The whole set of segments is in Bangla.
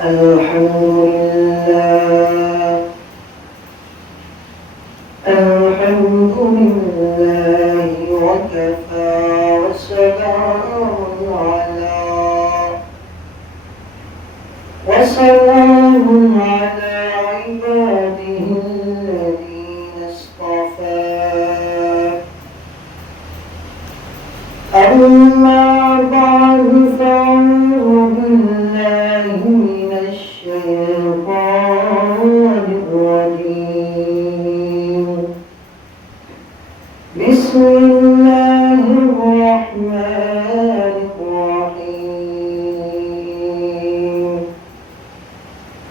الحمد لله وكفى وسلام على عباده الذين اصطفى أما بعد فأعوذ بالله من الشيطان الرجيم بسم الله الرحمن الرحيم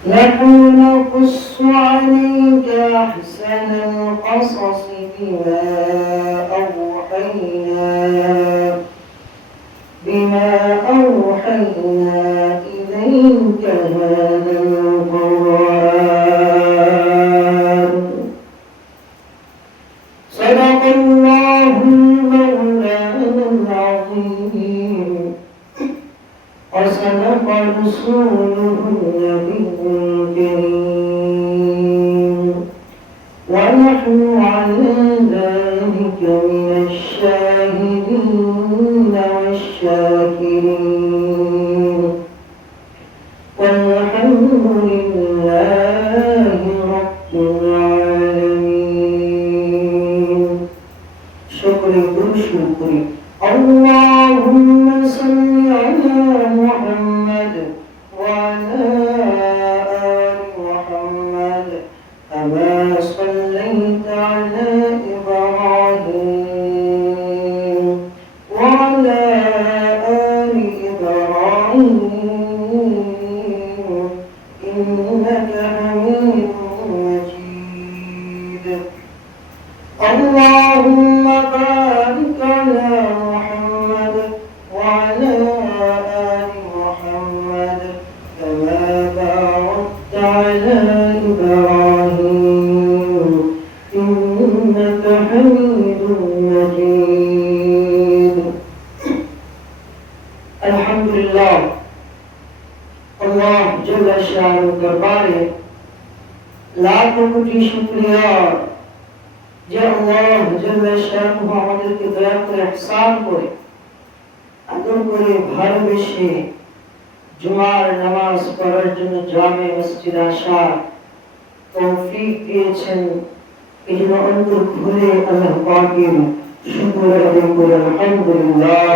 نحن نقص عليك أحسن القصص بما أوحينا إليك هذا القرآن صدق الله مولانا العظيم وصدق رسوله النبي الكريم ونحن على ذلك من الشاهدين والشاكرين والحمد لله رب العالمين شكري شكري اللهم صل على محمد وعلى آل محمد كما صليت على إبراهيم وعلى آل إبراهيم إنك حميد مجيد اللهم بارك على محمد وعلى آل محمد كما باركت على إبراهيم إنك حميد مجيد الحمد لله الله جل شانه দরবারে লাখ কোটি শুকরিয়া যে আল্লাহ জাল্লা শানহু আমাদেরকে দয়া করে ইহসান করে আদর করে ভালোবেসে জুমার নামাজ পড়ার জন্য জামে মসজিদ আসা তৌফিক দিয়েছেন এই জন্য অন্তর খুলে আল্লাহ পাকের শুকর আদায় করে আলহামদুলিল্লাহ।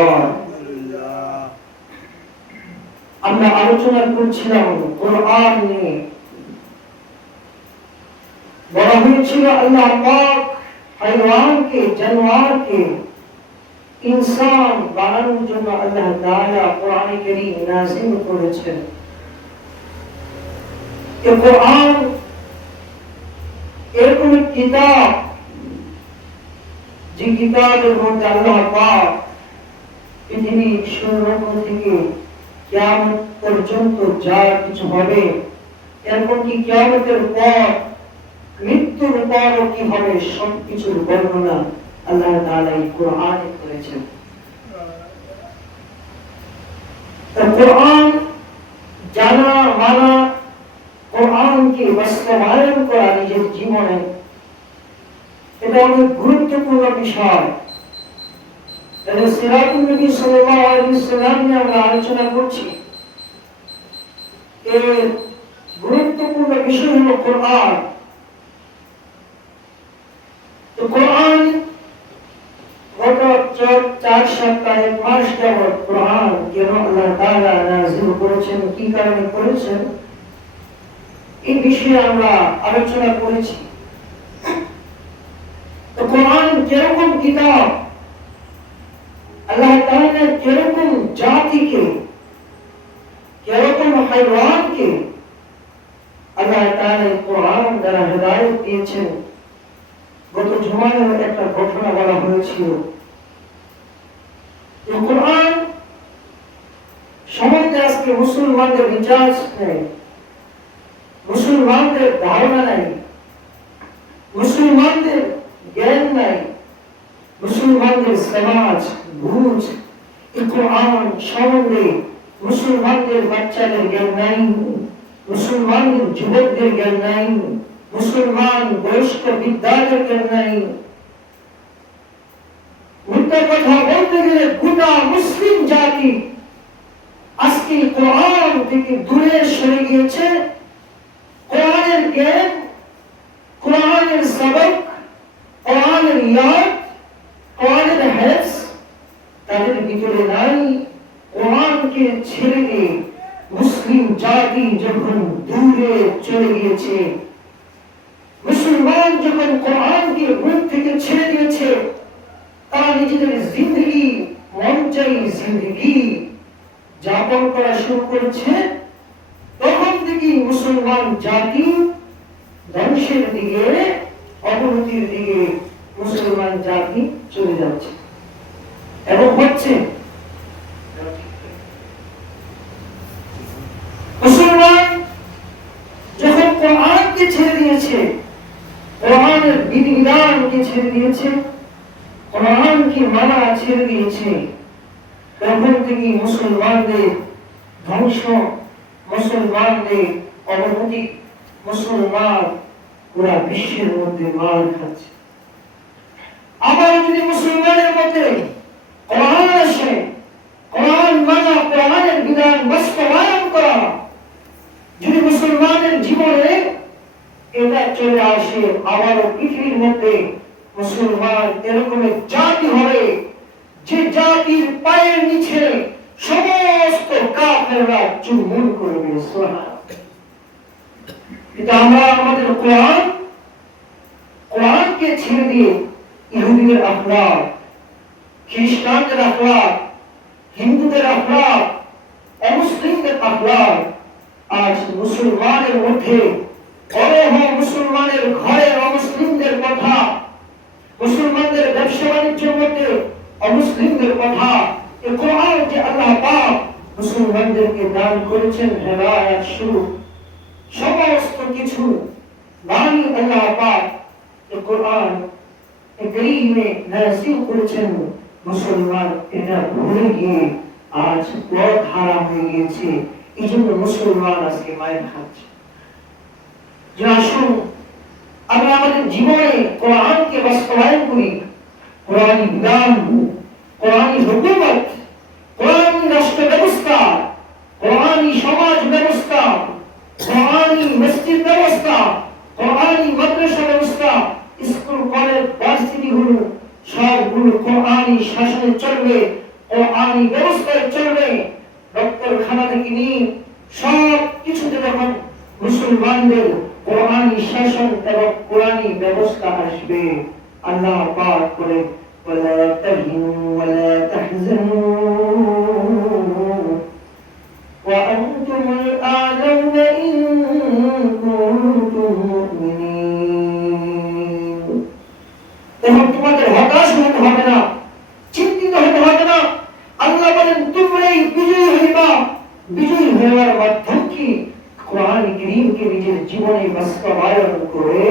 আমরা আলোচনা করছিলাম কোরআন নিয়ে। বলা হয়েছিল আল্লাহ পাক হাইওয়ানকে জানোয়ারকে ইনসান বানানোর জন্য আল্লাহ তাআলা কোরআনে কারীম নাযিল করেছেন। এই কোরআন এরকম এক কিতাব যে কিতাবের মধ্যে আল্লাহ পাক পৃথিবীর শুরু থেকে কিয়ামত পর্যন্ত যা কিছু হবে এমনকি কিয়ামতের পর মৃত্যুর পর কি হবে সবকিছুর বর্ণনা আল্লাহ তাআলা এই কোরআনে করেছেন। কোরআন জানা মানা কোরআনকে বাস্তবায়ন করা নিজের জীবনে এটা অনেক গুরুত্বপূর্ণ বিষয়। সিরাতুন নবী সাল্লাল্লাহু আলাইহি ওয়াসাল্লাম নিয়ে আমরা আলোচনা করছি। এর গুরুত্বপূর্ণ বিষয় হলো কোরআন। তো কোরআন গত 4 সপ্তাহ এক মাস যাবত কোরআন কেন আল্লাহ তাআলা নাযিল করেছেন, কি কারণে করেছেন, এই বিষয়ে আমরা আলোচনা করেছি। তো কোরআন কিরকম কিতাব, আল্লাহ তাআলা কিরকম জাতিকে কিরকম হাইওয়ানকে আল্লাহ তাআলা কোরআন দ্বারা হেদায়েত দিয়েছেন। গত জুমায় একটা ঘটনা বলা হয়েছিল। এই কোরআন সমাজে আজকে মুসলমানদের রিচার্জ নেই, মুসলমানদের ধারণা নাই, মুসলমানদের জ্ঞান নাই, মুসলমানদের সমাজ বুঝ এই কোরআন সম্বন্ধে মুসলমানদের বাচ্চাদের জ্ঞান নাই। মুসলমান যুবকদের জ্ঞান নাই, মুসলমান বয়স্ক বিদ্যালয়ের জ্ঞান নাই। মিথ্যা কথা বলতে গেলে গোটা মুসলিম জাতি আজকে কোরআন থেকে দূরে সরে গিয়েছে। কোরআনের জ্ঞান, কোরআনের সবক, কোরআনের ইয়াদ, কোরআনের হেফজ তাদের ভিতরে নাই। কোরআনকে ছেড়ে দিয়ে মুসলিম জাতি যখন দূরে চলে গিয়েছে, মুসলমান যখন কোরআনকে বুক থেকে ছেড়ে দিয়েছে, তারা নিজেদের জিন্দগি মনচাই জিন্দগি যাপন করা শুরু করেছে, তখন থেকে মুসলমান জাতি ধ্বংসের দিকে, অবনতির দিকে মুসলমান জাতি চলে যাচ্ছে এবং হচ্ছে। মুসলমান যখন কোরআনকে ছেড়ে দিয়েছে, কোরআনের বিধিবিধানকে ছেড়ে দিয়েছে, কোরআনকে মানা ছেড়ে দিয়েছে, তখন থেকে মুসলমানদের ধ্বংস, মুসলমানদের অবনতি, মুসলমান পুরা বিশ্বের মধ্যে মার খাচ্ছে। আবার যদি মুসলমানের মধ্যে কোরআন আসে, কোরআন মানা, কোরআনের বিধান বাস্তবায়ন করা, যদি মুসলমানের জীবনে এটা চলে আসে, আবারও পৃথিবীর মধ্যে মুসলমান এরকম জাতি হবে যে জাতির পায়ের নিচে সমস্ত কাফেররা চুরমুর করবে। কিন্তু আমরা আমাদের কোরআনকে ছেড়ে দিয়ে ইহুদিদের আখলাক, খ্রিস্টানদের আখলাক, হিন্দুদের আখলাক, অমুসলিমদের আখলাক আজ মুসলমানের মধ্যে, মুসলমানের ঘরে অমুসলিমদের কথা, মুসলমানদের ব্যবসা বাণিজ্যের মধ্যে অমুসলিমদের কথা। এই কোরআন যে আল্লাহ পাক মুসলমানদেরকে দান করেছেন হেদায়েত স্বরূপ, সমস্ত কিছু দান আল্লাহ পাক এই কোরআন কারীমে নাযিল করেছেন। মুসলমান এটা ভুলে গিয়ে আজ পথ হারা হয়ে গিয়েছে। এই জন্য মুসলমান আজকে মায়ের খাচ্ছে। যে আসুন আমরা আমাদের জীবনে কোরআনকে বাস্তবায়ন করি, কোরআনী বিধান, কোরআনী হুকুমত, কোরআনী রাষ্ট্র ব্যবস্থা, কোরআনী সমাজ ব্যবস্থা, কোরআনী মসজিদ ব্যবস্থা, কোরআনী মাদ্রাসা ব্যবস্থা, স্কুল কলেজ ভার্সিটি গুলো সবগুলো কোরআনী শাসনে চলবে, কোরআনী ব্যবস্থায় চলবে। ডক্টরখানা থেকে নিয়ে সব কিছুতে যখন মুসলমানদের কোরআনী শাসন এবং কোরআনী ব্যবস্থা আসবে, আল্লাহ পাক করে ওয়ালা তাহিনু ওয়ালা তাহজানু ওয়া আনতুমুল আ'লাউনা ইন কুনতুম মুমিনিন। তখন তোমাদের হতাশ হতে হবে না, চিন্তিত হতে হবে না। আল্লাহ বলেন তোমরাই বিজয়ী হইবা। বিজয়ী হওয়ার মাধ্যম কি? কোরআন কারীমকে নিজের জীবনে বাস্তবায়ন করে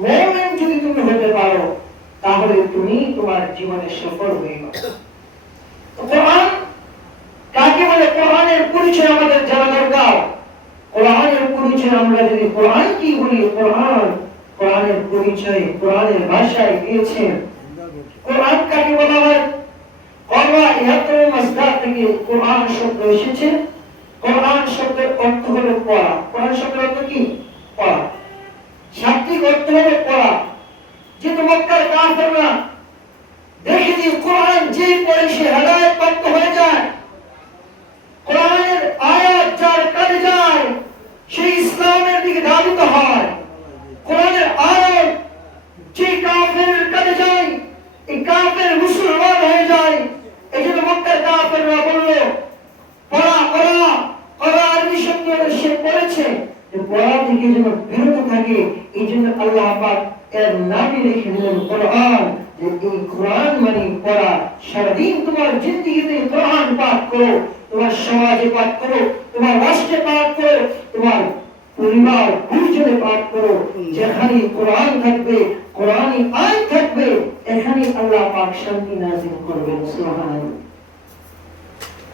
মুমিন যদি তুমি হতে পারো, তাহলে তুমি তোমার জীবনে সফল হইবা। কোরআন কাকে বলে? কোরআনের পরিচয় আমাদের জানা দরকার। কোরআনের পরিচয় আমরা যদি কোরআন কি বলি, কোরআনের পরিচয় কোরআনের ভাষায় দিয়েছেন। কোরআন কাকে বলা হয়? কোরআন ইয়াতুল মাসদার থেকে কোরআন শব্দ এসেছে। কোরআন শব্দের অর্থ হলো পড়া। কোরআন শব্দের অর্থ কি? পড়া। শাব্দিক অর্থ হলো পড়া। যেহেতু মক্কার কাফেররা দেখে যে কোরআন যে পড়ে সে হেদায়েত প্রাপ্ত হয়ে যায়, কোরআনের আয়াত যার কানে যায় সে ইসলামের দিকে ধাবিত হয়। কোরআনের আয়াত যে কাফেরের কানে যায়, এই কাফের মুসলমান হয়ে যায়। এই জন্য মক্কার কাফেররা বলল পড়া পড়া পড়া, আরবি শব্দ সে পড়েছে, পড়া থেকে যেন বিরত থাকে। এই জন্য আল্লাহ পাক এর নামই রেখে দিলেন কোরআন। যে এই কোরআন মানে পড়া। সারাদিন তোমার জিন্দেগিতে কোরআন পাঠ করো, তোমার সমাজে পাঠ করো, তোমার রাষ্ট্রে পাঠ করো, তোমার পরিবার পরিজনে পাঠ করো। যেখানে কোরআন থাকবে, কোরআনী আয়াত থাকবে, এখানে আল্লাহ পাক শান্তি নাযিল করবেন। সুবহানাল্লাহ।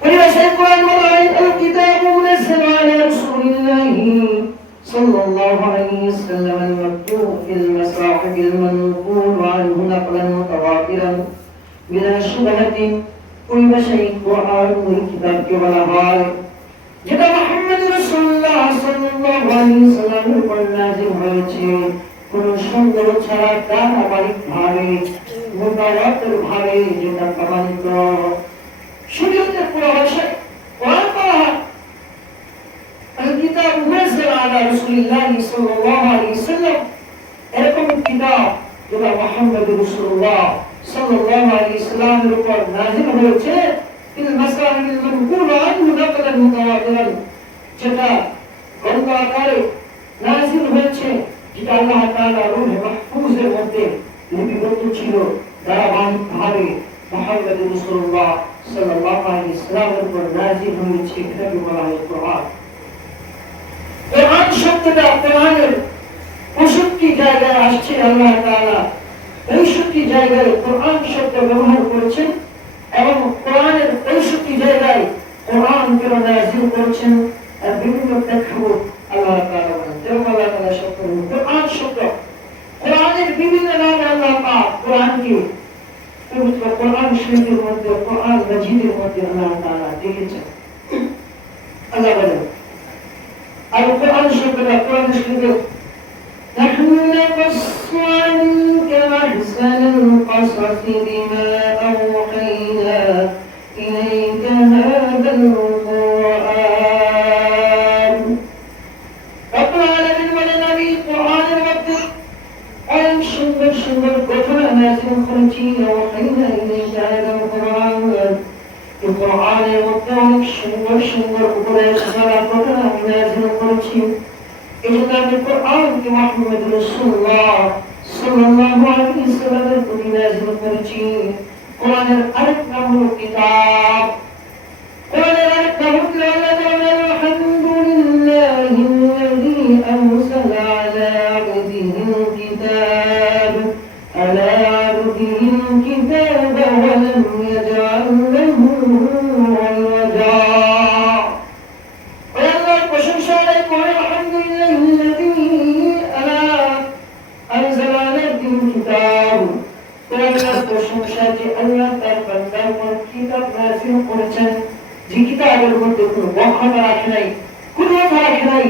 পরিভাষায় কোরআন বলা হয় আল কিতাবু মুনাজ্জালুন صلى الله عليه وسلم المكتوب في المصاحف المنقول عنه نقلا متواترا بلا شبهة كل شيء قرآن الكتاب বলা হয় যেটা মুহাম্মদ রাসূলুল্লাহ সাল্লাল্লাহু আলাইহি ওয়াসাল্লামের উপর নাযিল হয়েছে কোন সন্দেহ ছাড়া ধারাবাহিক ভাবে মুতাওয়াতির ভাবে যেটা প্রমাণিত শরীয়তের পুরো ভাষায় কোরআন পড়া হয় الكتاب نزل على رسول الله صلى الله عليه وسلم এরকম কিতাব যেটা মুহাম্মদ রাসূলুল্লাহ সাল্লাল্লাহু আলাইহি ওয়াসাল্লামের উপর নাযিল হয়েছে ফিল মাসাহিল মানকুল আনহু নাকলান মুতাওয়াতিরান যেটা গ্রন্থ আকারে নাযিল হয়েছে যেটা আল্লাহ তাআলা রূহে মাহফুজের মধ্যে লিপিবদ্ধ ছিল ধারাবাহিকভাবে মুহাম্মদ রাসূলুল্লাহ সাল্লাল্লাহু আলাইহি ওয়াসাল্লামের উপর নাযিল হয়েছে এটাকে বলা হয় কোরআন কোরআন শব্দটা কোরআনের 65 জায়গায় আসছে আল্লাহ তাআলা 65 জায়গায় কোরআন শব্দ ব্যবহার করেছেন এবং কোরআনের 65 জায়গায় কোরআন কেন নাযিল করেছেন আর বিভিন্ন প্রেক্ষাপট আল্লাহ তাআলা বলেন যেমন আল্লাহ তাআলা শব্দ কোরআন শব্দ কোরআনের বিভিন্ন নামে আল্লাহ পাক কোরআনকে পবিত্র কোরআন শরীফের মধ্যে কোরআন মাজিদের মধ্যে আল্লাহ তাআলা দিয়েছেন আল্লাহ বলেন القرآن شكرا القرآن شكرا نحن نقص عليك أحسن القصص بما أوحينا إليك هذا القرآن رب العالمين ولنبي القرآن المبدأ أن شمر قطع نازل خرجين وحينا إليك هذا القرآن القرآن المبدأ شمر قطع خلقنا نازل خرجين إلا بالقرآن محمد رسول الله صلى الله عليه وسلم الذي نازل خرجين قرآن الأرض له الكتاب قرآن الأرض له الحمد لله الذي أنزل على عبده الكتاب ولم يجعل له عوجا والله প্রশংসা আলাইকুম আলহামদুলিল্লাহ الذي أنزل على عبده الكتاب কোরআনের প্রশংসা যে আল্লাহ তার বান্দার উপর কিতাব নাযিল করেছেন যে কিতাবের মধ্যে কোনো বখানা রাখে নাই কোনো কথা রাখে নাই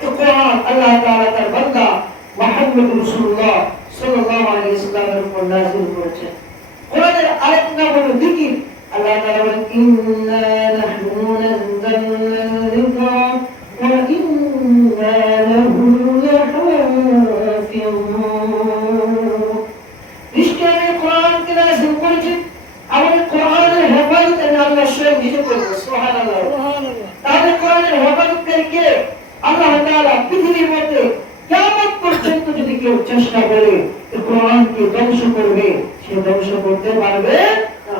কোরআন আল্লাহ তাআলা তার বান্দা মুহাম্মদ রাসূলুল্লাহ সাল্লাল্লাহু আলাইহি ওয়াসাল্লামের উপর নাযিল করেছেন কোরআনের আরেক নাম হলো যিকির আল্লাহ তাআলা বলেন ইন্না নাহনু নাযালনা যিকরা ওয়া ইন্না লাহু লাহাফিজুন নিশ্চয়ই কোরআনকে নাযিল করেছেন আমাদের কোরআনের হেফাজত আল্লাহ স্বয়ং নিজে করবেন সুবহানাল্লাহ তাহলে কোরআনের হেফাজতকারী কে আল্লাহ তাআলা পৃথিবীর মধ্যে কিয়ামত পর্যন্ত যদি কেউ চেষ্টা করে কোরআনকে ধ্বংস করবে সে ধ্বংস করতে পারবে না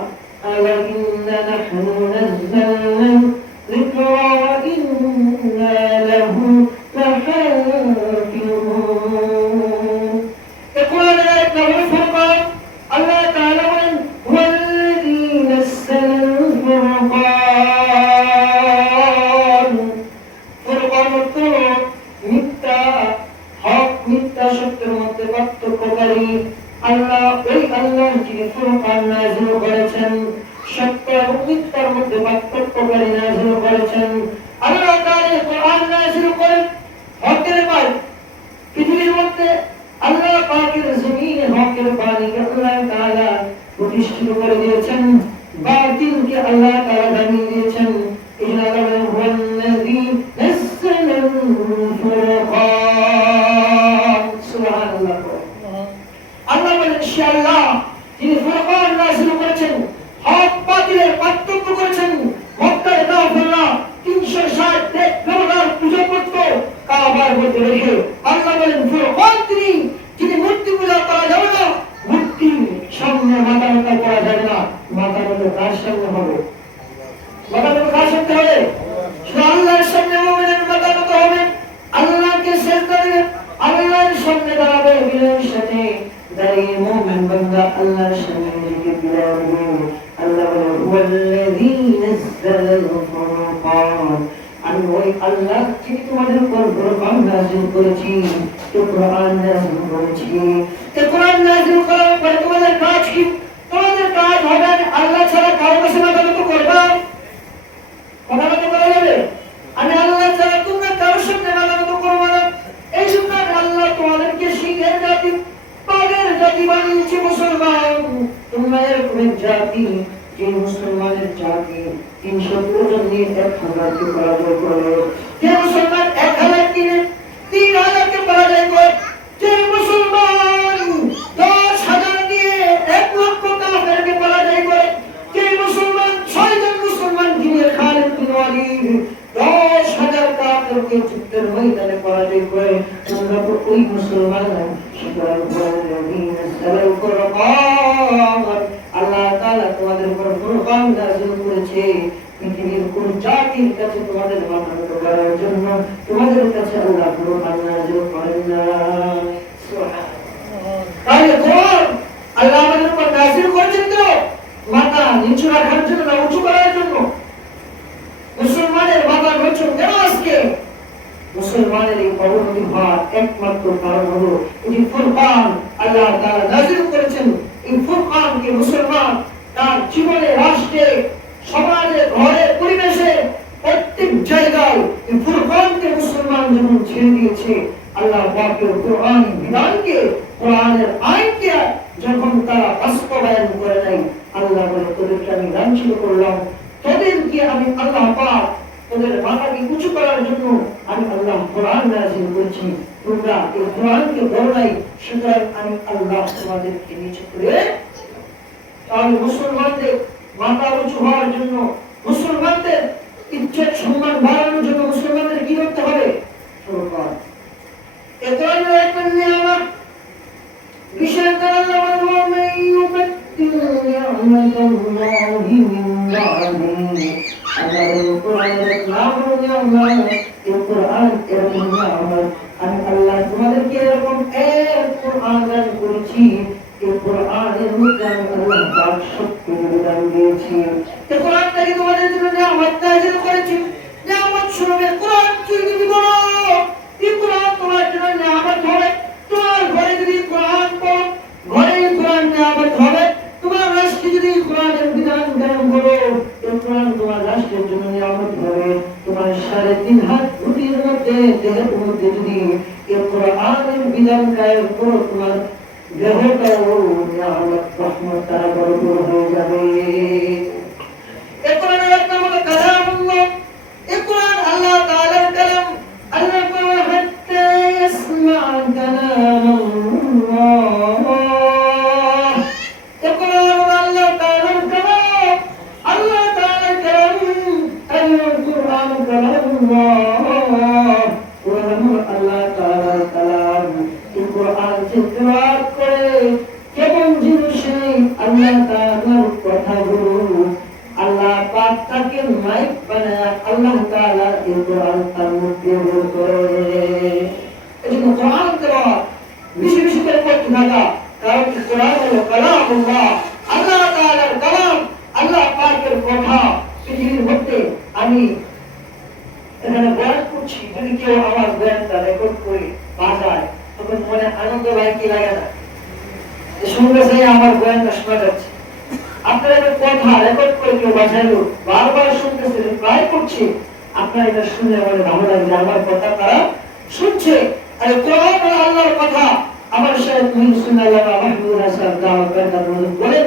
আল্লাহ ইন্না নাহনু নাযালনা যিকরা ওয়া ইন্না লাহু লাহাফিজুন কোরআনের এক নাম ফুরকান আল্লাহ তাআলা বলেন ওয়াল্লাযী নাযালা ফুরকান ফুরকান তো মিথ্যা হক মিথ্যা সত্যের মধ্যে পার্থক্যকারী আল্লাহ ওই আল্লাহ যিনি ফুরকান নাযিল করেছেন সত্য এবং মিথ্যার মধ্যে পার্থক্যকারী নাযিল করেছেন আল্লাহ তাআলা কোরআন নাযিল করেন হকের পর পৃথিবীর মধ্যে আল্লাহ পাকের জমিনে হকের বাণীকে আল্লাহ তাআলা প্রতিষ্ঠিত করে দিয়েছেন বাতিলকে আল্লাহ তাআলা দামিয়ে দিয়েছেন ইন্না হুয়াল্লাযী নাযালা ফুরকান সুবহানাল্লাহ আল্লাহ বলেন ইনশাআল্লাহ যিনি ফুরকান নাযিল করেছেন হক বাতিলের পার্থক্য করেছেন মক্কার কাফেররা 360 দেবতার পূজা করত কাবার মধ্যে রেখে আল্লাহ বলেন ফুরকান যিনি মূর্তি পূজা করা যাবে না মূর্তি সামনে মাথা নত করা যাবে না মাথা নত কার সামনে হবে মাথা নত কার সামনে হবে শুধু আল্লাহর সামনে মুমিনের মাথা নত হবে আল্লাহকে সিজদা দিবে আল্লাহর সামনে দাঁড়াবে বিনয়ের সাথে দাঁড়িয়ে মুমিন বান্দা আল্লাহর সামনে নিজেকে বিনয় দিবে আল্লাহ বলেন ওয়াল্লাযী নাযালা ফুরকান আমি ওই আল্লাহ যিনি তোমাদের উপর কোরআন নাযিল করেছি, কোরআন নাযিল করেছি। কোরআন নাযিল করার পরে তোমাদের কাজ কি? তোমাদের কাজ হবে আল্লাহ ছাড়া কারো কাছে মাথা করবা, কথা বলতে করা যাবে? আমি আল্লাহ ছাড়া তোমরা কারোর সামনে মাথা করবো না। এই জন্য আল্লাহ তোমাদেরকে সিংহের জাতি, বাঘের জাতি বানিয়েছে মুসলমান। তোমরা এরকম এক জাতি যে মুসলমানের জাতি 300 জন নিয়ে 1000কে পরাজয় করে, যে মুসলমান 1000 দিনে 3000কে পরাজয় করে, যে মুসলমান 10,000 দিয়ে 1 লক্ষ কাফেরকে পরাজয় করে, যে মুসলমান 6 জন মুসলমান দিয়ে খালিদ বিন ওয়ালিদ 10,000 কাফেরকে যুদ্ধের ময়দানে পরাজয় করে, তোমরা তো ওই মুসলমান। আল্লাহ তাআলা তোমাদের উপর কোরআন নাযিল করেছে পৃথিবীর কোন জাতির কাছে তোমাদের মাথা নত করার জন্য। তোমাদের কাছে আল্লাহ কোরআন নাযিল করেন না। সুবহানাল্লাহ। তাহলে কোরআন আল্লাহ আমাদের উপর নাযিল করেছেন তো মাথা নিচু রাখার জন্য না উঁচু করার জন্য? মুসলমানের মাথা নিচু কেন আজকে? মুসলমানের এই অবনতি হওয়ার একমাত্র কারণ হলো এই ফুরকান আল্লাহ তাআলা নাযিল করেছেন। এই ফুরকানকে মুসলমান তার জীবনে, রাষ্ট্রে, সমাজে, ঘরে, পরিবেশে, প্রত্যেক জায়গায় এই ফুরকানকে মুসলমান যখন ছেড়ে দিয়েছে, আল্লাহ পাকের কোরআন বিধানকে, কোরআনের আইনকে যখন তারা বাস্তবায়ন করে নাই, আল্লাহ বলে তোদেরকে আমি লাঞ্ছিত করলাম, তোদেরকে আমি আল্লাহ পাক তোদের মাথাকে উঁচু করার জন্য আমি আল্লাহ কোরআন নাযিল করেছি। তোমরা এই কোরআনকে ধরো নাই, সুতরাং আমি আল্লাহ তোমাদেরকে নিচু করে। তাহলে মুসলমানদের মাথা উঁচু হওয়ার জন্য, মুসলমানদের ইজ্জত সম্মান বাড়ানোর জন্য মুসলমানদের কি করতে হবে? কোরআন। এই কোরআনের একটা নিয়ামত বিশেষ করে আল্লাহ বলেন নিয়ামতুল্লাহি মিন বাদি। আল্লাহর কোরআনের নাম হলো নিয়ামত। এই কোরআন এর নিয়ামত। আমি আল্লাহ তোমাদেরকে এরকম এক কোরআন দান করেছি। এই কোরআনের মধ্যে আমি আল্লাহ পাক সত্য বিধান দিয়েছি। এই কোরআনটাকে তোমাদের জন্য নিয়ামত নাযিল করেছি। নিয়ামত শুনবে কোরআন কি তুমি বলো? এই কোরআন তোমার জন্য নিয়ামত হবে। তোমার ঘরে যদি কোরআন পড়ো, ঘরে কোরআন নিয়ামত হবে। তোমার রাষ্ট্রে যদি কোরআনের বিধান কায়েম করো, এই কোরআন তোমার রাষ্ট্রের জন্য নিয়ামত হবে। তোমার 3.5 হাত রুটির মধ্যে, দেহের মধ্যে যদি এই কোরআনের বিধান কায়েম করো, তোমার দেহটাও নিয়ামত রহমত দ্বারা ভরপুর হয়ে যাবে। এই কোরআনের এক নাম হলো কালামুল্লাহ। এই কোরআন আল্লাহ তাআলার কালাম। আল্লাহ হাত্তা ইয়াসমা কালামুল্লাহ। এই কোরআন আল্লাহ তাআলার কালাম। আল্লাহ তাআলার কালাম। আল কোরআন কালামুল্লাহ। কোরআন আল্লাহ তাআলার কালাম। এই কোরআন তেলাওয়াত করে কেমন জিনিস আল্লাহ তাআলার কথাগুলো আল্লাহ পাক তাকে মাইক বানায় আল্লাহ তাআলা এই কোরআন তার মধ্যে বের করে। এজন্য কোরআন তেলাওয়াত বেশি বেশি করে করতে থাকা, কারণ কোরআন হলো কালামুল্লাহ, আল্লাহ তাআলার কালাম, আল্লাহ পাকের কথা। পৃথিবীর মধ্যে আমি এখানে বয়ান করছি, যদি কেউ আমার বয়ানটা রেকর্ড করে বাজায়, তখন মনে আনন্দ লাগে কি লাগে না? সঙ্গে সঙ্গে আমার বয়ানটা শোনা যাচ্ছে। আপনারা একটা কথা রেকর্ড করে কেউ বাজাইলো, বারবার শুনতেছে, ট্রাই করছে, আপনারা এটা শুনে আমার ভালো লাগে যে আমার কথা তারা শুনছে। আর কোরআন হলো আল্লাহর কথা। আমার শাইখ মুহসিন আল্লামা মাহমুদ হাসান দাওয়াত বলেন,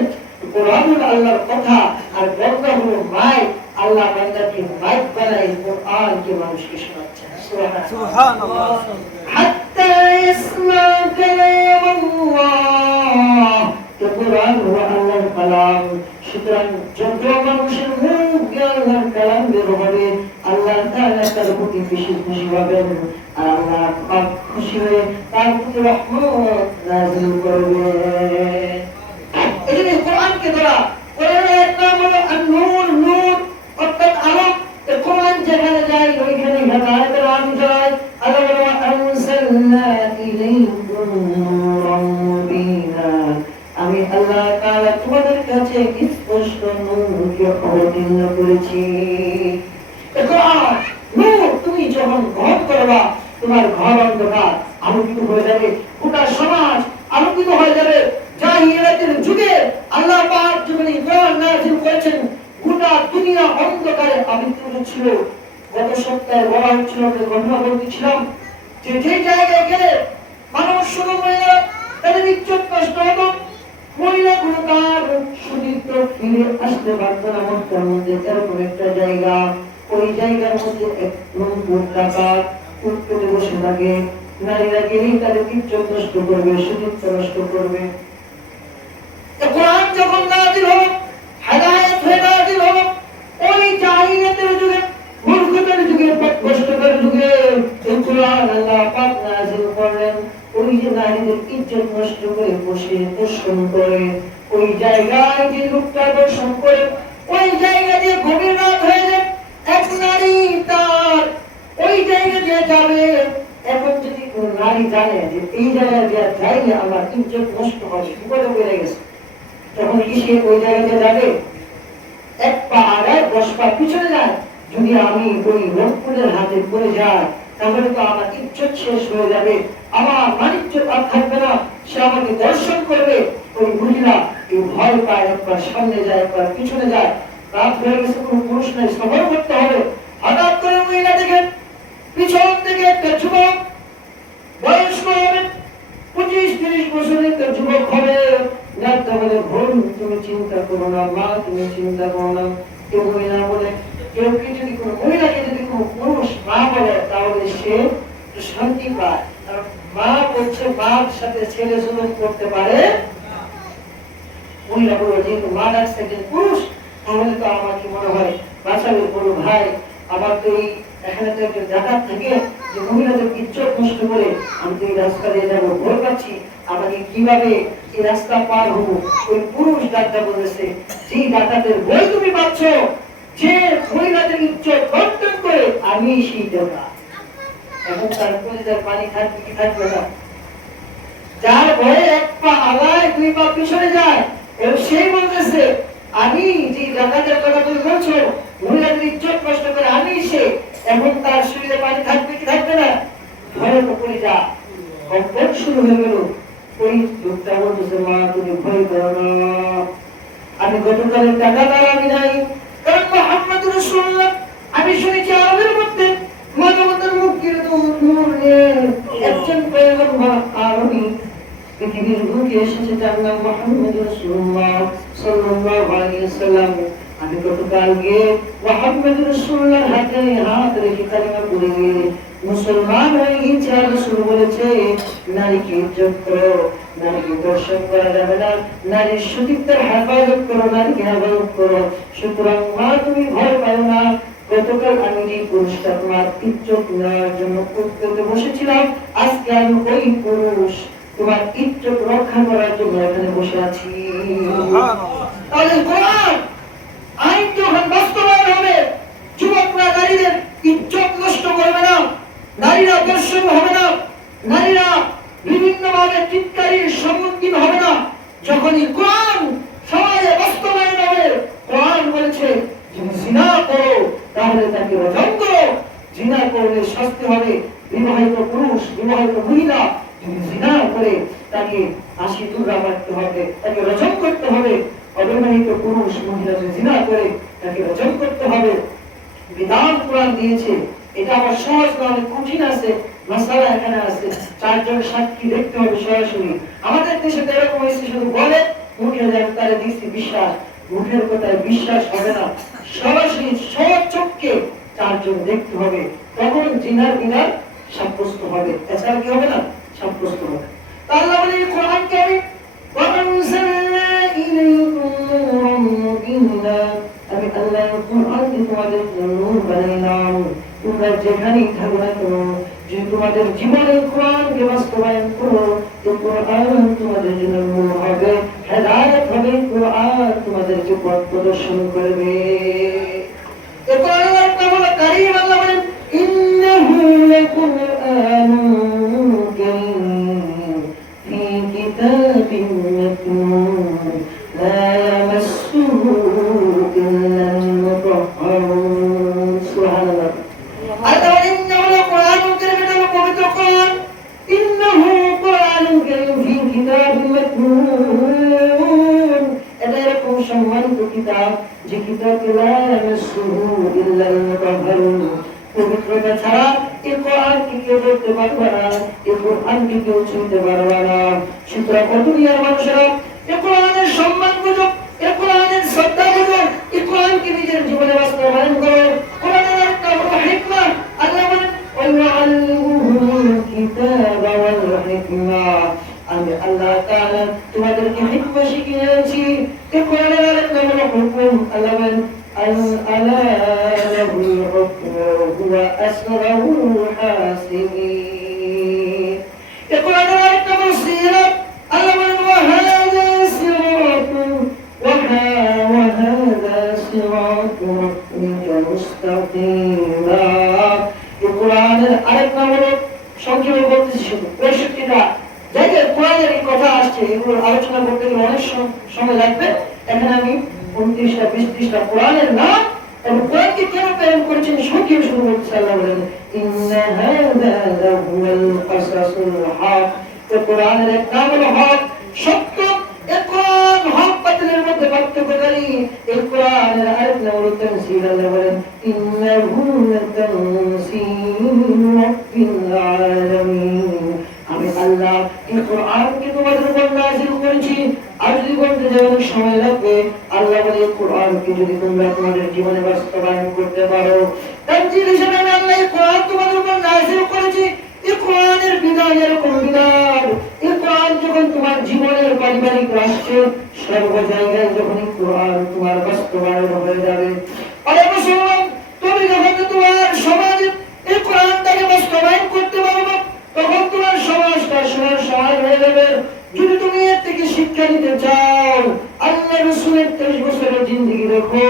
কোরআন হলো আল্লাহর কথা আর বান্দা হলো মাইক। আল্লাহ বান্দাকে মাইক বানায় কোরআনকে মানুষকে শোনাচ্ছেন। সুবহানাল্লাহ। হাত্তা ইসমা কালামুল্লাহ। কোরআন হলো আল্লাহর কালাম। সুতরাং যত মানুষের মুখ দিয়ে আল্লাহর কালাম বের হবে, আল্লাহ তাআলা তার প্রতি বেশি খুশি হবেন, আর আল্লাহ পাক খুশি হয়ে তার প্রতি রহমত নাযিল করবেন। এজন্য কোরআনকে ধরা, কোরআনের এক নাম হলো আন-নূর, নূর অর্থাৎ আলো। এই কোরআন যেখানে যায় ওইখানে হেদায়েতের আলো যায়। আল্লাহ বলে আনসালনা ইলাইকুম নূরান মুবিনা। আমি আল্লাহ তাআলা তোমাদের কাছে স্পষ্ট নূরকে অবতীর্ণ করেছি। এই কোরআন নূর তোমার ঘর অন্ধকার আলোকিত হয়ে যাবে, গোটা সমাজ আলোকিত হয়ে যাবে। জাহিলিয়াতের যুগে আল্লাহ পাক যখন কোরআন নাযিল করেছেন, গোটা দুনিয়া অন্ধকারে আবৃত ছিল। গত সপ্তাহে বলা হচ্ছিল, ঘটনা বলতেছিলাম যে যে জায়গায় গেলে মানুষ শুধু মহিলা তাদের ইজ্জত নষ্ট হতো, মহিলাগুলো তার সুদীপ্ত ফিরে আসতে পারত না। মক্কার মধ্যে এরকম একটা জায়গা, ওই জায়গার মধ্যে এক নম্বর ডাকাত উৎপেতে বসে থাকে। নারীরা গেলেই তাদের ইজ্জত নষ্ট করবে, সুদীপ্ত নষ্ট করবে। কোরআন যখন নাযিল হলো, হেদায়েত হয়ে নাযিল হলো, ওই জাহিলিয়াতের যুগে, মূর্খতার যুগে, পথভ্রষ্টতার যুগে এই কোরআন আল্লাহ পাক নাযিল করলেন। ওই যে নারীদের ইজ্জত নষ্ট করে বসে দর্শন করে, ওই জায়গায় যে লোকটা দর্শন করে, ওই জায়গা দিয়ে গভীর রাত হয়ে যায়, এক নারী তার ওই জায়গা দিয়ে যাবে। এখন যদি কোন নারী জানে যে এই জায়গায় দিয়ে যাইলে আমার ইজ্জত নষ্ট হবে, বিপদে পড়ে গেছে, তখন কি সে ওই জায়গা দিয়ে যাবে? এক পা আগায় 10 পা পিছনে যায়। যদি আমি ওই রংপুরের হাতে পড়ে যাই, তাহলে তো আমার ইজ্জত শেষ হয়ে যাবে, আমার মানিজ্য আর থাকবে না। সে আমাকে দর্শন করবে। ওই মহিলা এই ভয় পায়, একবার সামনে যায়, একবার পিছনে যায়। রাত হয়ে গেছে, কোনো পুরুষ নেই, সফর করতে হবে। হঠাৎ করে মহিলা দেখে পিছন থেকে একটা যুবক, বয়স্ক হবে 25-30 বছরের একটা যুবক হবে। ডাক্তার বলে, বোন তুমি চিন্তা করো না, মা তুমি চিন্তা করো না। কেউ মহিলা বলে, কেউ কি যদি কোনো মহিলাকে যদি কোনো পুরুষ মা বলে, তাহলে সে শান্তি পায়। কারণ মা বলছে, মার সাথে ছেলে জুলুম করতে পারে। মহিলা বলে, যেহেতু মা ডাকছে একজন পুরুষ, তাহলে তো আমার কি মনে হয় বাঁচাবে। বলো ভাই, আমার তো এই এখানে তো একটা ডাকাত থাকে যে মহিলাদের ইজ্জত নষ্ট করে, আমি তো এই রাস্তা দিয়ে যাবো, ভয় পাচ্ছি, আমাকে কিভাবে এই রাস্তা পার হবো। ওই পুরুষ ডাক্তার বলেছে, যে ডাকাতের ভয় তুমি পাচ্ছ, যে মহিলাদের ইজ্জত বর্তন করে, আমি সেই ডাকাত। এখন তার কলিজার পানি থাকবে কি থাকবে না? যার ভয়ে এক পা আগায় 2 পা পিছনে যায়, এবং সেই বলতেছে, আমি যে ডাকাতের কথা তুমি বলছো, মহিলাদের ইজ্জত নষ্ট করে, আমি সে। এখন তার শরীরে পানি থাকবে কি থাকবে না? ভয়ে তো কলিজা কখন শুরু হয়ে গেল। ওই লোকটা বলতেছে, মা তুমি ভয় করো না, আমি গতকালের ডাকাত আর আমি নাই। কারণ মুহাম্মদুর রাসূলুল্লাহ, আমি শুনেছি আরবের মধ্যে মানবতার মুক্তির নূর নিয়ে একজন পয়গম্বর আরবি পৃথিবীর বুকে এসেছে, তার নাম মুহাম্মদুর রাসূলুল্লাহ সাল্লাল্লাহু আলাইহি ওয়াসাল্লাম। আমি গতকাল গিয়ে মুহাম্মদুর রাসূলুল্লাহর হাতে হাত রেখে কালিমা পড়ে মুসলমান হয়ে গেছে। আর রাসূল বলেছে, নারীকে ইজ্জত করো, নারীকে দর্শন করা যাবে না, নারীর সতীত্বের হেফাজত করো, নারীকে হেফাজত করো। সুতরাং মা তুমি ভয় পাও না। গতকাল আমি যে পুরুষটা তোমার ইজ্জত নেওয়ার জন্য করতে বসেছিলাম, আজকে আমি ওই পুরুষ তোমার ইজ্জত রক্ষা করার জন্য এখানে বসে আছি। তাহলে কোরআন আইন যখন বাস্তবায়ন হবে, যুবকরা নারীদের ইজ্জত নষ্ট করবে না, নারীরা দর্শন হবে না, নারীরা বিভিন্ন ভাবে চিৎকারির সম্মুখীন হবে না। যখনই কোরআন সমাজে বাস্তবায়ন হবে, কোরআন বলেছে যদি জিনা করো তাহলে তাকে রজম করো। জিনা করলে শাস্তি হবে। বিবাহিত পুরুষ, বিবাহিত মহিলা যদি জিনা করে তাকে 80 দূরা মারতে হবে, তাকে রজম করতে হবে। অবিবাহিত পুরুষ মহিলা যদি জিনা করে তাকে রজম করতে হবে। বিধান কোরআন দিয়েছে। এটা আবার সহজ না, অনেক কঠিন আছে। মাসালা এখানে আছে, 4 জন সাক্ষী দেখতে হবে সরাসরি। আমাদের দেশে তো এরকম হয়েছে, শুধু বলে মুখে যায়, তারা দিচ্ছি বিশ্বাস, মুখের কথায় বিশ্বাস হবে না। সরাসরি চোখকে 4 জন দেখতে হবে, তখন জিনার বিধান সাব্যস্ত হবে। এছাড়া কি হবে না? সাব্যস্ত হবে। আল্লাহ বলে কোরআনকে আমি আমি আল্লাহ কোরআনকে তোমাদের নূর বানাইলাম। তোমরা যেখানেই থাকো না কেন, যদি তোমাদের জীবনে কোরআনকে বাস্তবায়ন করো, তো কোরআন তোমাদের জন্য নূর হবে, হেদায়েত হবে। কোরআন তোমাদেরকে পথ প্রদর্শন করবে। এই কোরআনের নাম কারীম। আল্লাহ বলেন, ইন্নাহু লাকুরআনুন কারীম ফী কিতাবিন মাকনূন লা ইয়ামাসসুহু ইল্লাল মুতাহহারুন। সুবহানাল্লাহ। আল্লাহ বলেন, ইন্নাহু লাকুরআনুন কারীম, এটা পবিত্র কিতাবকে লা ইয়ামাসসুহু ইল্লাল মুতাহহারুন, পবিত্রতা ছাড়া এই কোরআনকে কেউ পড়তে পারবে না, এই কোরআনকে কেউ ছুঁতে পারবে না। সুতরাং দুনিয়ার মানুষেরা এই কোরআনের সম্মান বুঝো, এই কোরআনের শ্রদ্ধা বুঝো, এই কোরআনকে নিজের জীবনে বাস্তবায়ন করো। কোরআনের একটা বড় হিকমা, আল্লাহ বলেন ওয়ায়ুআল্লিমুহুল কিতাবা ওয়াল হিকমা, আমি আল্লাহ তাআলা তোমাদেরকে হিকমা শিখিয়েছি। এই কোরআনের আরেকটা বড় হুকুম, আল্লাহ বলেন আলা লাহুল হুকমু হুয়া আসরাউল হাসিবিন। এই কোরআনের আরেকটা বড় সিরাত, আল্লাহ বলেন ওয়াহাযা সিরাতুন ওয়াহাযা সিরাতু রাব্বিকা মুস্তাকিমা। এই কোরআনের আরেকটা বড় সংক্ষেপে বলতেছি শুধু ৬৫টা জায়গায় কোরআনের এই কথা আসছে, এগুলো আলোচনা করতে গেলে অনেক সময় লাগবে। এখানে আমি ২৯টা ২০টা কোরআনের নাম এবং কোরআনকে কেন প্রেরণ করেছেন সংক্ষেপে শুরু করতে আল্লাহ বলেন ইন্না হাযা লাহুল কাসাসুল হক। তো কোরআনের এক নাম হলো হক, সত্য। এই কোরআন হক বাতিলের মধ্যে পার্থক্যকারী। এই কোরআনের আরেক নাম হলো তানসীল। আল্লাহ বলেন ইন্নাহু লাতানসীলু রাব্বিল আলামিন। আমি আল্লাহ এই কোরআনকে তোমাদের উপর নাযিল করেছি। আর যদি বলতে যাই অনেক সময় লাগবে, আল্লাহ বলে এই কোরআনকে যদি তোমরা তোমাদের জীবনে বাস্তবায়ন করতে পারো, তানজিল হিসেবে আমি আল্লাহ এই কোরআন তোমাদের উপর নাযিল করেছি। এই কোরআনের বিধান এরকম বিধান, এই কোরআন যখন তোমার জীবনের পারিবারিক রাষ্ট্রে সর্ব জায়গায় যখন এই কোরআন তোমার বাস্তবায়ন হয়ে যাবে, আরে মুসলমান তুমি যখন তোমার সমাজে এই কোরআনটাকে বাস্তবায়ন করতে পারবে, তখন তোমার সমাজটা সোনার সমাজ হয়ে যাবে। যদি তুমি এর থেকে শিক্ষা নিতে চাও, আল্লাহ রাসূলের ৩০ বছরের জিন্দেগি দেখো,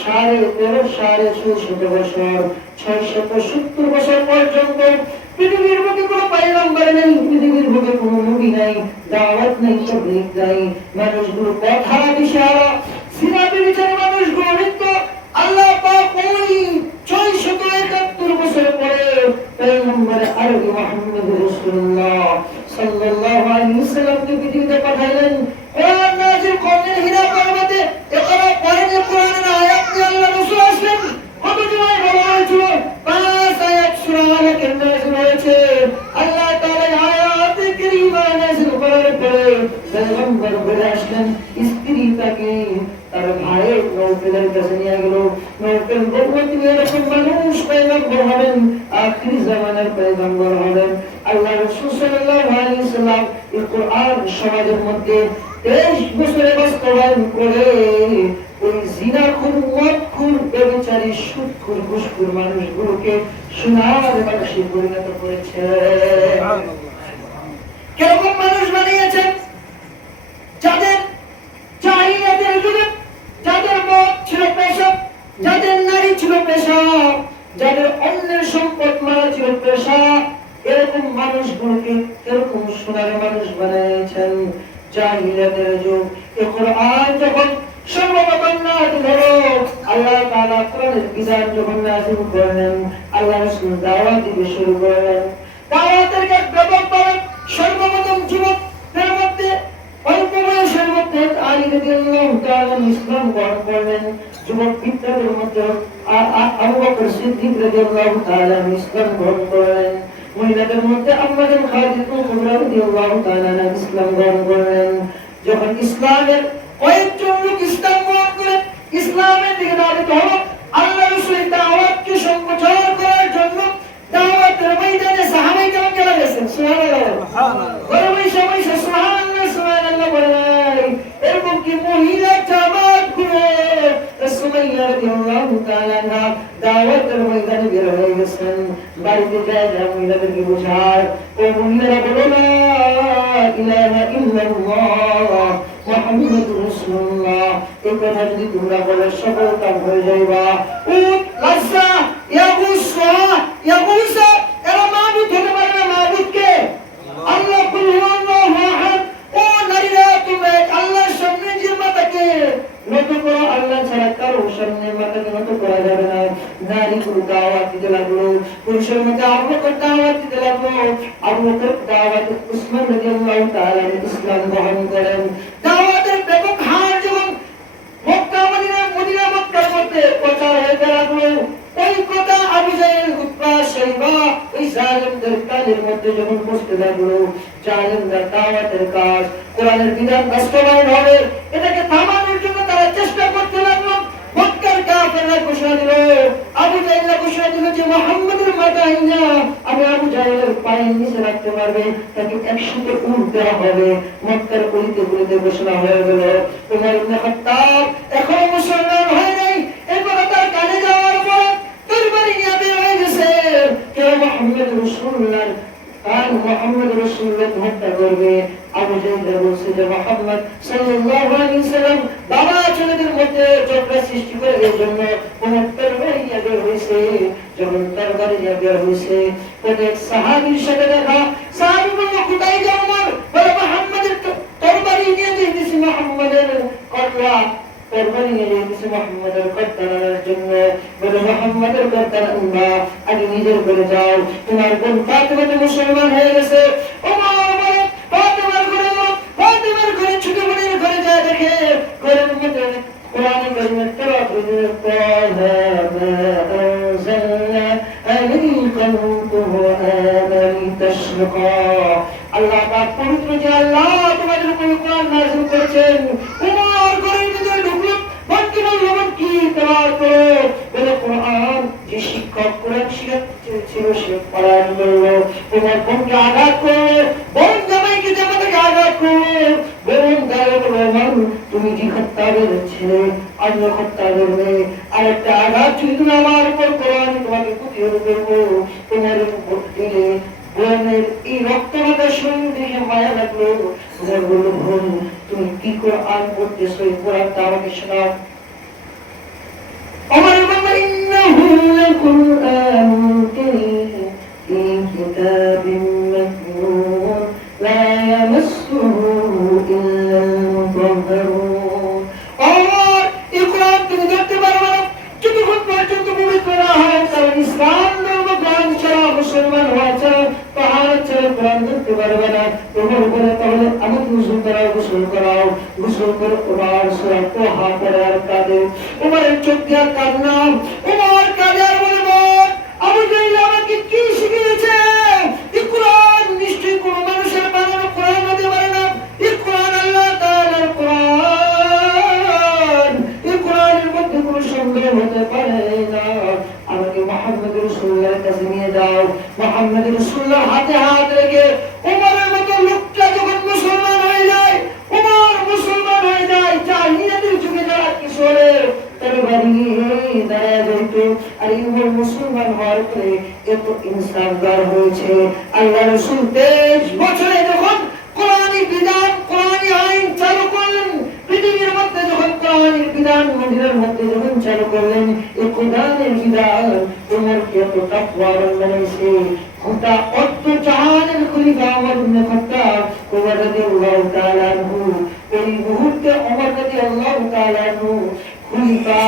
১৩৫০ বছর ৬৭০ বছর পর্যন্ত পৃথিবীর বুকে কোনো পয়গম্বর নেই, পৃথিবীর বুকে কোনো নবী নাই, দাওয়াত নাই, তাবলীগ নাই। মানুষগুলো কথা দিশারা সিনাবে বিচারে মানুষগুলো মৃত্যু। আল্লাহ পাক ওই ৬৭১ বছর পরে পয়গম্বর আরবি মুহাম্মদ রাসূলুল্লাহ সাল্লাল্লাহু আলাইহি ওয়াসাল্লামকে পৃথিবীতে পাঠালেন। কোরআন নাযিল করলেন হিরা পর্বতে। ইকরা পড়েন কোরআনের আয়াত নিয়ে আল্লাহ রাসূল আসলেন। কত জমায় বলা হয়েছিল ৫ আয়াত সূরা আলাকে নাযিল হয়েছে। আল্লাহ তাআলা আয়াতে কারীমা নাযিল করার পরে পয়গম্বর বলে আসলেন, স্ত্রী তাকে তার ভাইয়ের নৌফেলের কাছে নিয়ে গেল। নৌফেল বলল তিনি এরকম মানুষ পয়গম্বর হবেন, আখির জামানার পয়গম্বর হবেন। আল্লাহ রাসূল সাল্লাল্লাহু আলাইহি ওয়াসাল্লাম এই কোরআন সমাজের মধ্যে ২৩ বছরে বাস্তবায়ন করে ওই জিনাখুর, মদখুর, ব্যভিচারী, সুদখুর, ঘুষখুর মানুষগুলোকে সোনার মানুষে পরিণত করেছে। কেরকম মানুষ বানিয়েছেন? যাদের জাহিলিয়াতের যুগে যাদের মদ ছিল পেশা, যাদের নারী ছিল পেশা, যাদের অন্যের সম্পদ মারা ছিল পেশা, এরকম মানুষগুলোকে এরকম সোনার মানুষ বানিয়েছেন। জাহিলিয়াতের যুগ এই কোরআন যখন সর্বপ্রথম নাযিল হলো, আল্লাহ তাআলা কোরআনের বিধান যখন নাযিল করলেন, আল্লাহ রাসূল দাওয়াত দিতে শুরু করলেন। দাওয়াতের কাজ ব্যাপক ভাবে সর্বপ্রথম যুবকদের মধ্যে অল্প বয়সের মধ্যে আলী রাদিয়াল্লাহু তাআলা ইসলাম গ্রহণ করলেন। যুবক বিদ্যাদের মধ্যে আবু বকর সিদ্দিক রাদিয়াল্লাহু তাআলা ইসলাম গ্রহণ করলেন। মহিলাদের মধ্যে আম্মা জান খাদিজা রাদিয়াল্লাহু তাআলা ইসলাম গ্রহণ করলেন। যখন ইসলামের কয়েকজন লোক ইসলাম গ্রহণ করে ইসলামের দিকে দাবিত হলো, আল্লাহ রাসূলের দাওয়াতকে সম্প্রচার করার জন্য দাওয়াতের ময়দানে সাহাবায়ে কেরাম চলে গেছেন। সুবহানাল্লাহ, সুবহানাল্লাহ, সুবহানাল্লাহ বলেন। এরকম কি মহিলা জামাত করে সুমাইয়া রাদিয়াল্লাহু তাআলা দাওয়াতের ময়দানে বের হয়ে গেছেন। বাড়িতে যায় মহিলাদেরকে বোঝায়, ও মহিলারা বলো লা ইলাহা ইল্লাল্লাহ মুহাম্মাদুর রাসূলুল্লাহ। এই কথা যদি তোমরা বলো সকল কাম হয়ে যাইবা। উট লাসা ইয়াগুসা ইয়াগুসা, এরা মাবুদ হতে পারে না। মাবুদকে আল্লাহ, কুল হুয়াল্লাহু আহাদ। ও নারীরা, তোমরা আল্লাহর সামনে নিজের মাথাকে নত করো, আল্লাহ ছাড়া কারো সামনে মাথাকে নত করা যাবে না। নারীগুলো দাওয়াত দিতে লাগলো, পুরুষের মধ্যে আবু বকর দাওয়াত দিতে লাগলো। আবু বকর দাওয়াত, উসমান রাদিয়াল্লাহু তাআলা ইসলাম গ্রহণ করেন। দাওয়াতের ব্যাপক হার যখন মক্কা মদিনা মক্কার মধ্যে প্রচার হয়ে লাগলো। ওই কথা আবু জাহেল, উতবা, শাইবা ওই জালেমদের কানের মধ্যে যখন পৌঁছতে লাগলো, জালেমরা দাওয়াতের কাজ, কোরআনের বিধান বাস্তবায়ন হবে এটাকে থামানোর জন্য তারা চেষ্টা করতে লাগলো। মক্কার কাফেররা ঘোষণা দিল, আবু জাহেল ঘোষণা দিল যে মুহাম্মদের মাথায় না আমি আবু জাহেলের পায়ের নিচে রাখতে পারবে, তাকে একসাথে উঠ দেওয়া হবে। মক্কার গলিতে গলিতে ঘোষণা হয়ে গেল। ওমর ইবনে খাত্তাব এখনো মুসলমান হয় নাই, এই কথা তার কানে যাওয়ার পর তরবারি নিয়ে বের হয়ে গেছে। কেউ মুহাম্মদ রাসূলুল্লাহ আর মুহাম্মদ রাসূলুল্লাহ হত্যা করবে। আবু জাহেল বলছে যে মুহাম্মদ সাল্লাল্লাহু আলাইহি ওয়াসাল্লাম বাবা ছেলেদের মধ্যে ঝগড়া সৃষ্টি করে এই জন্য ওমর তরবারি নিয়ে বের হয়েছে। যখন তরবারি নিয়ে বের হয়েছে অনেক সাহাবীর সাথে দেখা, সাহাবী বলল কোথায় যাও ওমর? বলে মুহাম্মদের তরবারি নিয়ে যেতেছি, মুহাম্মদের কল্লা তরবারি নিয়ে যেতেছি মুহাম্মদের কর্তার জন্য। বলে মুহাম্মদের কর্তার আল্লাহ আগে নিজের করে যাও, তোমার বোন ফাতেমা তো মুসলমান হয়ে গেছে। ওমর বলে ফাতেমার ঘরে ছোট বোনের ঘরে যা দেখে ঘরের মধ্যে কোরআন কারীমের তেলাওয়াত হইতে আল্লাহ পাক পবিত্র যে আল্লাহ তোমাদের উপর কোরআন নাযিল করেছেন। ওমর ঘরের ভিতরে ঢুকলো, বলতে বলল কি তেলাওয়াত করো? বলে কোরআন যে শিক্ষক কোরআন শিখাচ্ছিল সে কোরআন বলল। ওমর বোনকে আঘাত করলো, বোন জামাইকে জামাতাকে আঘাত করলো। বোন গায়ে বলল তুমি কি খাত্তাবের ছেলে, অন্য খাত্তাবের মেয়ে, আর একটা আঘাত যদি তুমি আমার উপর করো আমি তোমাকে প্রতিহত করবো। তোমার দিলে বোনের এই রক্তমাতা শরীর দেখে মায়া লাগলো। তোমার বললো বোন তুমি কি কোরআন পড়তেছো, এই কোরআনটা আমাকে শোনাও। আমার বাবা ইন্নাহু লাকুরআনুন কারীম ফী কিতাবিন মাকনুন লা ইয়ামাসসুহু ইল্লাল মুতাহহারুন। আর এই কোরআন তুমি দেখতে পারবে না যতক্ষণ পর্যন্ত পবিত্র না হয়। কারণ ইসলাম ধর্ম কোরআন ছাড়া, মুসলমান হওয়া ছাড়া, পাহাড় ছাড়া কোরআন দেখতে পারবে না। তোমার বলে তাহলে আমাকে গোসল করাও, গোসল করাও। গোসল করে তোমার সূরা তোহা পড়ে আর কাঁদে। উমরের চোখ দিয়ে কান্না, উমর কাঁদে আর বলে আবু জাহেল আমাকে কি শিখিয়েছে? এই কোরআন নিশ্চয়ই কোনো মানুষের বানানো কোরআন হতে পারে না। এই কোরআন আল্লাহ তাআলার কোরআন, এই কোরআনের মধ্যে কোনো সন্দেহ হতে পারে না। আমাকে মুহাম্মদ রাসূলুল্লাহর কাছে নিয়ে যাও। মুহাম্মদ রাসূলুল্লাহ হাতে হাত রেখে উমরের মতো লোকটা যখন মুসলমান হয়ে যায়, উমর মুসলমান হয়ে যায়। জাহিলিয়াতের যুগে যারা কিশোরের তরবারি নিয়ে দাঁড়ায় যেত, আর উমর মুসলমান হওয়ার পরে এত ইনসাফদার হয়েছে। আল্লাহ রাসূল 23 বছরে যখন কোরআনী বিধান, কোরআনী আইন চালু করলেন পৃথিবীর মধ্যে, যখন কোরআনের বিধান মদিনার মধ্যে যখন চালু করলেন, এই কোরআনের বিধান উমরকে এত তাকওয়াবান বানাইছে। গোটা অর্ধ জাহানের খলিফা ওমর ইবনে খাত্তাব ওমর রাদিয়াল্লাহু তাআলা আনহু, এই মুহূর্তে ওমর রাদিয়াল্লাহু তাআলা আনহু খলিফা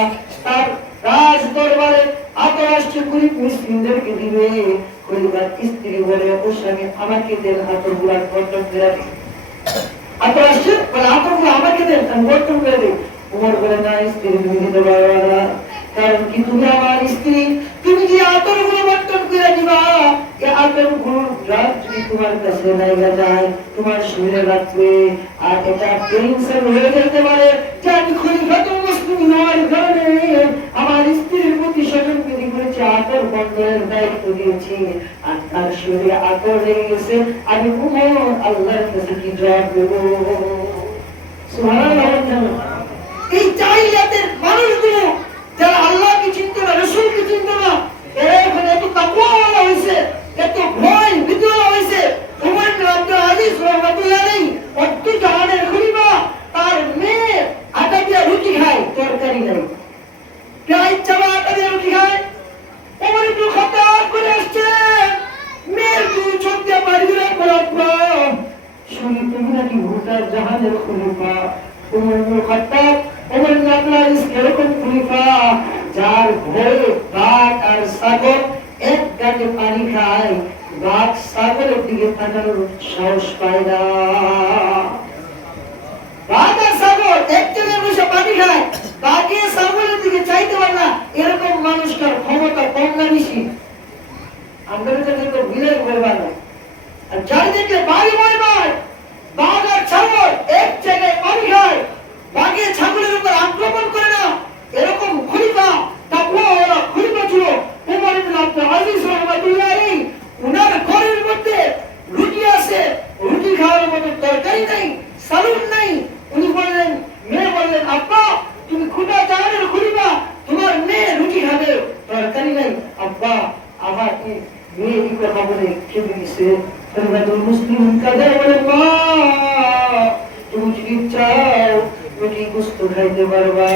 তার রাজ দরবারে আতর আসছে গরিব মিসকিনদেরকে দিবে। খলিফার স্ত্রী বলে ও স্বামী আমাকে দেন আতরগুলো বন্টন করে দিন। আতর আসছে বলে আতরগুলো আমাকে দেন আমি বন্টন করে দিই। উমর বলে না স্ত্রী তুমি দিতে পারবে না, কারণ কি তুমি আমার স্ত্রী, তুমি যে আতরগুলো বন্টন করে দিবা এই আতরগুলোর রাত যদি তোমার কাছে লাগা যায় তোমার শরীরে লাগবে, আর এটা ক্যান্সার হয়ে যেতে পারে। যে আমি খলিফাতুল মুসলিমিন হওয়ার কারণে আমার স্ত্রীর প্রতি স্বজনপ্রীতি করেছি, আতর বন্টনের দায়িত্ব দিয়েছি, আর তার শরীরে আতর লেগে গেছে। আমি উমর আল্লাহর কাছে কি জবাব দেবো? সুবহানাল্লাহ। এই জাহিলিয়াতের মানুষগুলো যারা আল্লাহকে চিনতো না, রাসূলকে চিনতো না, এরা এখন এত তাকওয়াওয়ালা হয়েছে, এত ভয় ভীতিওয়ালা হয়েছে। উমর ইবনে আব্দুল আজিজ রাহমাতুল্লাহ আলাইহি অর্ধ জাহানের খলিফা, তার মেয়ে আটা দিয়ে রুটি খায়, তরকারি নাই, প্রায় চাবা আটা দিয়ে রুটি খায়। উমর ইবনে খাত্তাব করে আসছে, মেয়ের দুই চোখ দিয়ে পানি দিলেন, শুনি তুমি নাকি গোটা জাহানের খলিফা। উমর ইবনে খাত্তাব, উমর ইবনে আব্দুল আজিজ এরকম খলিফা যার ভয়ে বাঘ আর ছাগল এক গাঁটে পানি খায়, বাঘ ছাগলের দিকে তাকানোর সাহস পায় না। বাঘ আর ছাগল এক জায়গায় বসে পানি খায়, বাঘে ছাগলের দিকে চাইতে পারে না, এরকম মানুষটার ক্ষমতা কম না বেশি? আমরা তো বিলের ভয় না। আর যার দেখলে বাঘে ভয় পায়, বাঘ আর ছাগল এক জায়গায় পানি খায়, বাঘে ছাগলের উপর আক্রমণ করে না, এরকম খলিফা তাকওয়াওয়ালা খলিফা ছিল ওমর ইবনে আব্দুল আজিজ রাহমাতুল্লাহ আলাইহি। উনার ঘরের মধ্যে রুটি আছে, রুটি খাওয়ার মতো তরকারি নাই, সালুন নাই। উনি বললেন, মেয়ে বললেন, আব্বা তুমি খুদা জাহানের খলিফা, তোমার মেয়ে রুটি খাবে, তরকারি নাই। আব্বা আমাকে মেয়ে এই কথা বলে খেতে দিছে। খলিফাতুল মুসলিম কাদের বলে, মা তুমি যদি চাও রুটি গোশত খাইতে পারবা,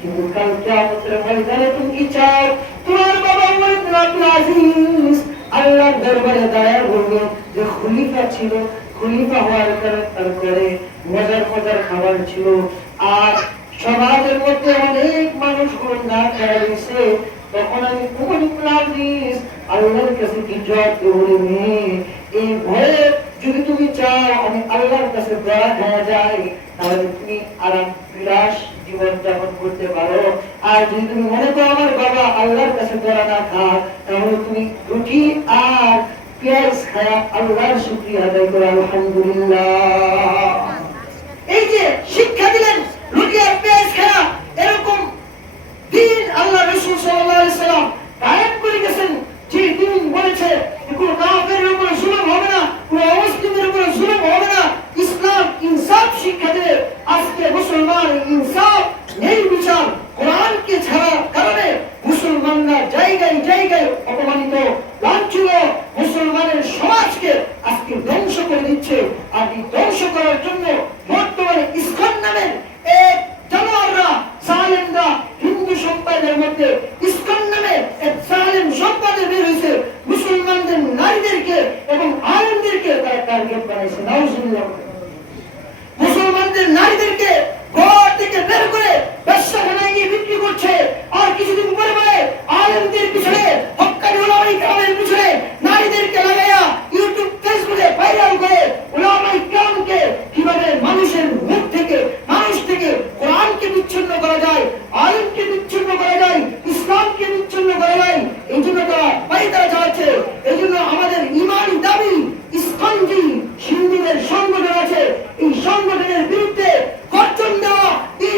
কিন্তু কাল কিয়ামতের ময়দানে তুমি কি চাও? তোমার বাবা ওমর ইবনে আব্দুল আজিজ আল্লাহর দরবারে দাঁড়ায় বলবে যে খলিফা ছিল, খলিফা হওয়ার কারণে করে মজার খাবার ছিল, আর সমাজের মধ্যে অনেক মানুষগুলো না খেয়ে গেছে। তখন আমি ওমর ইবনে আজিজ আল্লাহর কাছে কি জবাব দেবো? এই ভয়ে যদি তুমি চাও আমি আল্লাহর কাছে দোয়া খাওয়া যায়, তাহলে তুমি আরাম বিলাস জীবন যাপন করতে পারো। আর যদি তুমি মনে করো আমার বাবা আল্লাহর কাছে দোয়া না খায়, তাহলে তুমি রুটি আর পেঁয়াজ খায়া আল্লাহর শুকরিয়া আদায় করো। আলহামদুলিল্লাহ। এই যে শিক্ষা দিলেন রুটি আর পেঁয়াজ খায়া, এরকম দিন আল্লাহ রাসূল সাল্লাল্লাহু আলাইহি সাল্লাম কায়েম করে গেছেন। যে দিন বলেছে কোন কাফেরের উপর জুলুম হবে না, কোন অমুসলিমের উপর জুলুম হবে না, ইসলাম ইনসাফ শিক্ষা দেয়। আজকে মুসলমান ইনসাফ নেই, বিচার কোরআনকে ছাড়ার কারণে মুসলমানরা জায়গায় জায়গায় অপমানিত, লাঞ্ছিত, মুসলমানের সমাজকে আজকে ধ্বংস করে দিচ্ছে। আর এই ধ্বংস করার জন্য বর্তমানে ইসলাম নামের এক জানোয়াররা, জালেমরা হিন্দু সম্প্রদায়ের মধ্যে ইসলাম নামে এক জালেম সম্প্রদায় বের হয়েছে। মুসলমানদের নারীদেরকে এবং আলেমদেরকে তারা টার্গেট বানাইছে। নাউজুবিল্লাহ। মুসলমানদের নারীদেরকে ঘর থেকে বের করে ব্যবসাখানায় নিয়ে বিক্রি করছে। আর কিছুদিন পরে পরে আলেমদের পিছনে, হক্কানি উলামায়ে কেরামের পিছনে নারীদেরকে লাগাইয়া ইউটিউব ফেসবুকে ভাইরাল করে উলামায়ে কেরামকে কিভাবে মানুষের মুখ থেকে, মানুষ থেকে কোরআনকে বিচ্ছিন্ন করা যায়, আলেমকে বিচ্ছিন্ন করা যায়, ইসলামকে বিচ্ছিন্ন করা যায়, এই জন্য তারা পায়তারা চালাচ্ছে। এই জন্য আমাদের ইমানি দাবি, ইসলামজি হিন্দুদের সংগঠন আছে, এই সংগঠনের বিরুদ্ধে গর্জন দেওয়া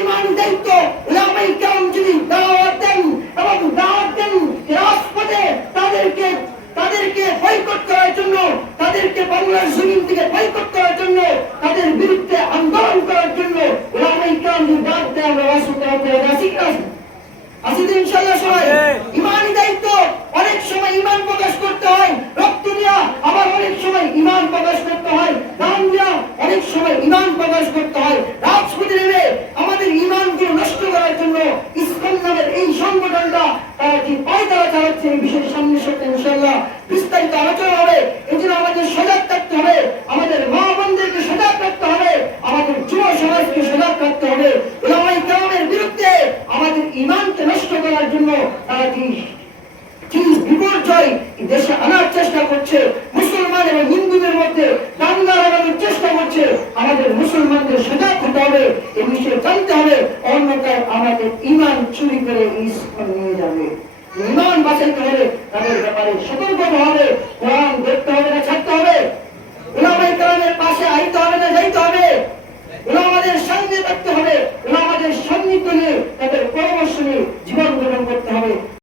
ইমানি দায়িত্ব। উলামায়ে কেরাম যদি দাওয়াত দেন এবং দাওয়াত দেন রাজপথে তাদেরকে বয়কট করার জন্য, তাদেরকে বাংলার জমিন থেকে বয়কট